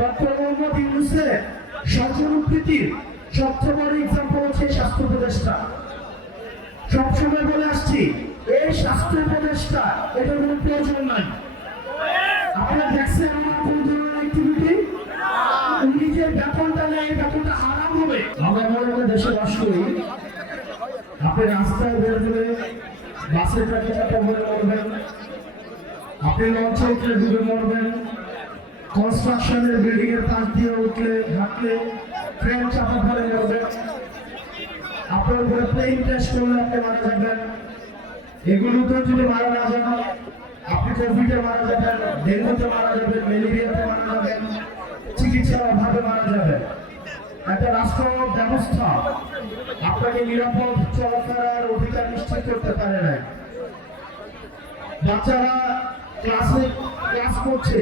Doctor Mohammad ইউনূসের সর্বপ্রীতির সবচেয়ে বড় example হচ্ছে স্বাস্থ্য উপদেষ্টা। সবসময় বলে আসছি, এই স্বাস্থ্য উপদেষ্টা এটার কোনো প্রয়োজন নাই। আপনারা দেখছেন আমার কোন ধরনের অ্যাক্টিভিটি? উনি যে বেতনটা নেয়, এই বেতনটা হারাম হবে। আমরা মনে দেশে বাস করি, আপনি রাস্তায় বেরোলে বাসের ট্রাকে চাপা পড়ে মরবেন, আপনি লঞ্চে উঠলে ডুবে মরবেন, কনস্ট্রাকশনের বিল্ডিং এর পাশ দিয়ে উঠলে হাঁটলে ট্রেন চাপা পড়ে মরবেন, আপনার উপরে প্লেন ক্র্যাশ করলে আপনি মারা যাবেন। এগুলোতে যদি মারা না যান, আপনি কোভিডে মারা যাবেন, ডেঙ্গুতে মারা যাবেন, ম্যালেরিয়াতে মারা যাবেন, চিকিৎসার অভাবে মারা যাবেন। একটা রাষ্ট্র ব্যবস্থা আপনাকে নিরাপদ চলাফেরার অধিকার নিশ্চিত করতে পারে না। বাচ্চারা ক্লাস করছে,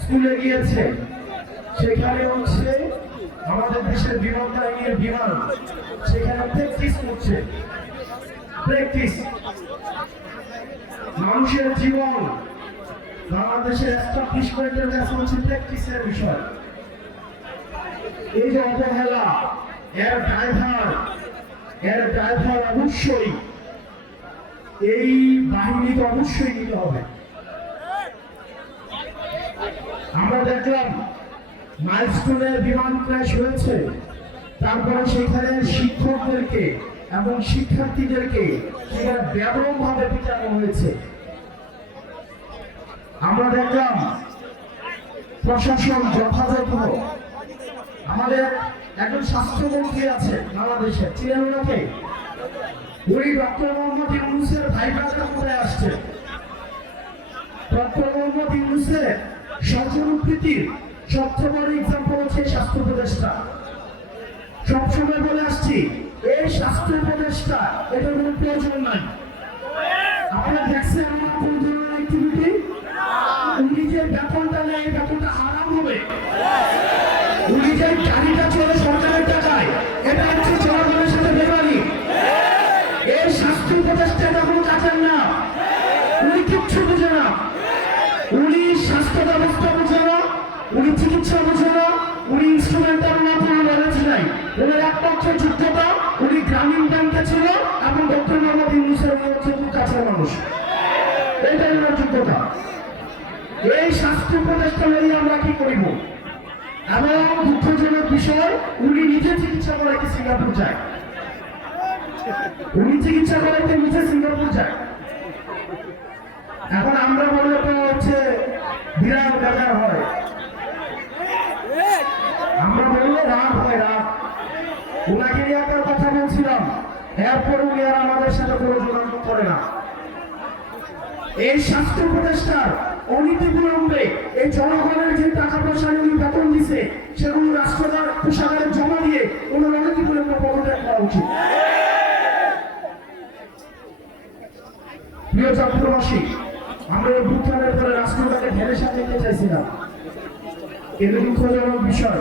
স্কুলে গিয়েছে, সেখানে হচ্ছে আমাদের দেশের বিমান বাহিনীর বিমান সেখানে প্র্যাকটিস করছে। প্র্যাকটিস মানুষের জীবন, বাংলাদেশের এস্টাবলিশমেন্টের কাছে হচ্ছে প্র্যাকটিসের বিষয়। এই যে অবহেলা, এর ড্রাইভার অবশ্যই এই বাহিনীকে অবশ্যই নিতে হবে। আমরা দেখলাম মাইলস্টোনের বিমান ক্র্যাশ হয়েছে, তারপরে সেখানে শিক্ষকদেরকে এবং শিক্ষার্থীদেরকে ব্যাপকভাবে পিটানো হয়েছে। আমরা দেখলাম প্রশাসন যথাযথ, আমাদের একজন স্বাস্থ্যমন্ত্রী আছে বাংলাদেশে, চিনেন ওনাকে? উনি ডক্টর মোহাম্মদ ইউনূসের ভাই ব্রাদার করে আসছে। ডক্টর মোহাম্মদ ইউনূসের সর্বপ্রীতির সবচেয়ে বড় এক্সাম্পল হচ্ছে স্বাস্থ্য উপদেষ্টা। সবসময় বলে আসছি, এই স্বাস্থ্য উপদেষ্টা এটার কোনো প্রয়োজন নাই। আপনারা দেখছেন আমার কোন ধরনের অ্যাক্টিভিটি? উনি যে বেতনটা নেয়, এই বেতনটা হারাম হবে। উনি যে গাড়িটা চলে সরকারের টাকায়, এটা হচ্ছে জনগণের সাথে বেমানি। এই স্বাস্থ্য উপদেষ্টা এটা কোনো কাজের না, উনি কিচ্ছু বুঝে না। উনি স্বাস্থ্য ব্যবস্থা বুঝে না, উনি চিকিৎসা বুঝে না, উনি ইনস্ট্রুমেন্টাল না, কোনো নলেজ নাই। উনি একমাত্র যোগ্যতা, উনি গ্রামীণ ব্যাংকে ছিল এবং ডক্টর মোহাম্মদ ইউনূসের হচ্ছে খুব কাছের মানুষ, এটাই ওনার যোগ্যতা। এই স্বাস্থ্য উপদেষ্টা নিয়ে আমরা কি করিব? এবং দুঃখজনক বিষয়, উনি নিজে চিকিৎসা করাইতে সিঙ্গাপুর যায়। উনি চিকিৎসা করাইতে নিজে সিঙ্গাপুর যায়। এখন আমরা বললে তো হচ্ছে বিরাট ব্যাপার হয়, আমরা বললে রাগ হয়, রাগ। ওনাকে নিয়ে একটা কথা বলছিলাম, এরপর উনি আর আমাদের সাথে কোনো যোগাযোগ করে না। এই স্বাস্থ্য উপদেষ্টার অনীতিবিলম্বে এই জনগণের যে টাকা পয়সা উনি বেতন দিছে, সেগুলো রাষ্ট্রদার কোষাগারে জমা দিয়ে ওনার অনীতিবিলম্বে পদত্যাগ করা উচিত। প্রিয় ছাত্রবাসী, আমরা এই ভূত্থানের পরে রাষ্ট্রটাকে ঢেলে সাজাতে চাইছিলাম, কিন্তু দুঃখজনক বিষয়,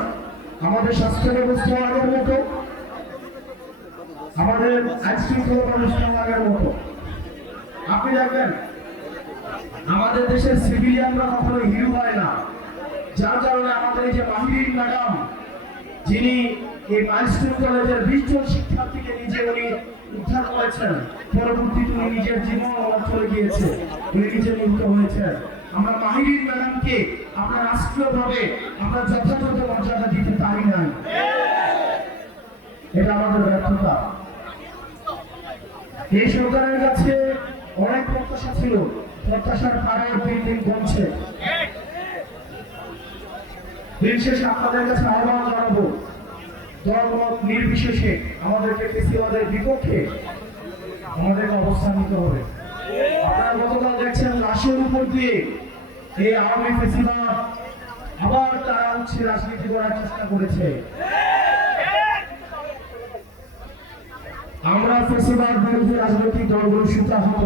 আমাদের স্বাস্থ্য ব্যবস্থা আগের মতো, আমাদের আইনশৃঙ্খলা ব্যবস্থা আগের মতো। আপনি দেখবেন আমাদের দেশের সিভিলিয়ানরা কখনো হিরো হয় না, যার কারণে আমাদের এই যে মাহিরিন ম্যাডাম, যিনি এই মাইলস্টোন কলেজের 20 জন শিক্ষার্থীকে নিজে উনি উদ্ধার করেছেন, পরবর্তীতে উনি নিজের জীবন চলে গিয়েছে, উনি নিজে নিহত হয়েছেন। আমরা মাহিরিন ম্যাডামকে আমরা রাষ্ট্রীয়ভাবে আমরা যথাযথ মর্যাদা দিতে পারি না, এটা আমাদের ব্যর্থতা। এই সরকারের কাছে অনেক প্রত্যাশা ছিল, প্রত্যাশার পাড়ায় দিন দিন কমছে। দিন শেষে আপনাদের কাছে আহ্বান জানাবো, দলমত নির্বিশেষে আমাদেরকে ফেসিবাদের বিপক্ষে আমাদেরকে অবস্থান নিতে হবে। আপনারা গতকাল দেখছেন লাশের উপর দিয়ে এই আওয়ামী ফেসিবাদ আবার তারা হচ্ছে রাজনীতি করার চেষ্টা করেছে। আমরা ফেসিবাদ বিরোধী রাজনৈতিক দলগুলো সুতাহত,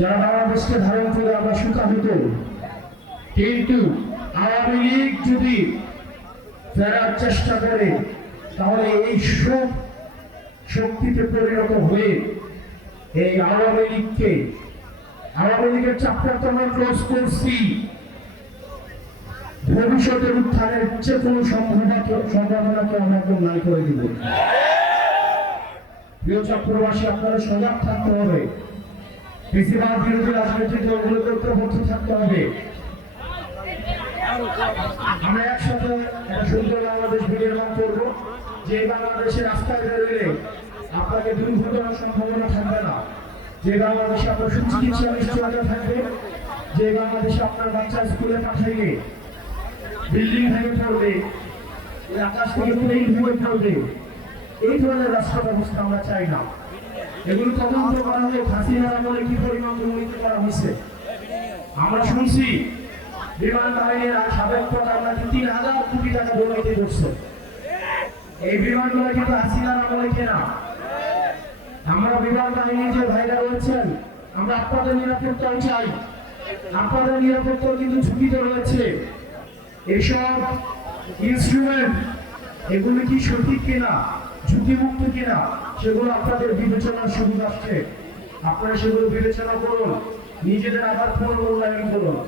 যারা বাংলাদেশকে ধারণ করে আমরা সুতাহত, কিন্তু আওয়ামী লীগ যদি ফেরার চেষ্টা করে তাহলে এই সব শক্তিতে পরিণত হয়ে এই আওয়ামী লীগের চ্যাপ্টার তো আমরা ক্লোজ করছি, ভবিষ্যতের উত্থানের যে কোনো সম্ভাবনাকে আমরা একদম নাই করে দিব। প্রিয় চট্টগ্রামবাসী, আপনারা সজাগ থাকতে হবে, বেশিরভাগ বিরোধী রাজনৈতিক দলগুলোকে ঐক্যবদ্ধ থাকতে হবে। আমরা একসাথে একটা সুন্দর বাংলাদেশ বিনির্মাণ করবো, যে বাংলাদেশের রাস্তায় বেরোলে আপনাকে দুর্ঘটনার সম্ভাবনা থাকবে না, যে বাংলাদেশে আপনার সুচিকিৎসা নিশ্চয়তা থাকবে, যে বাংলাদেশে আপনার বাচ্চা স্কুলে পাঠাইলে বিল্ডিং ভেঙে পড়বে, আকাশ থেকে প্লেন ভেঙে পড়বে, এই ধরনের রাষ্ট্র ব্যবস্থা আমরা চাই না। এগুলো তদন্ত করা হলে হাসিনার আমলে কি পরিমাণ দুর্নীতি করা হয়েছে আমরা শুনছি। বিমান বাহিনীর সাবেক প্রধান নাকি ৩,০০০ কোটি টাকা দুর্নীতি করছে। এই বিমানগুলো কিন্তু হাসিনার আমলে কেনা। আমরা বিমান বাহিনীর যে ভাইরা রয়েছেন, আমরা আপনাদের নিরাপত্তাও চাই, আপনাদের নিরাপত্তা কিন্তু ঝুঁকিতে রয়েছে। এইসব ইনস্ট্রুমেন্ট এগুলো কি সঠিক কিনা, ঝুঁকিমুক্ত কিনা, সেগুলো আপনাদের বিবেচনার সুযোগ আসছে। আপনারা সেগুলো বিবেচনা করুন, নিজেদের আবার পুনর্মূল্যায়ন করুন।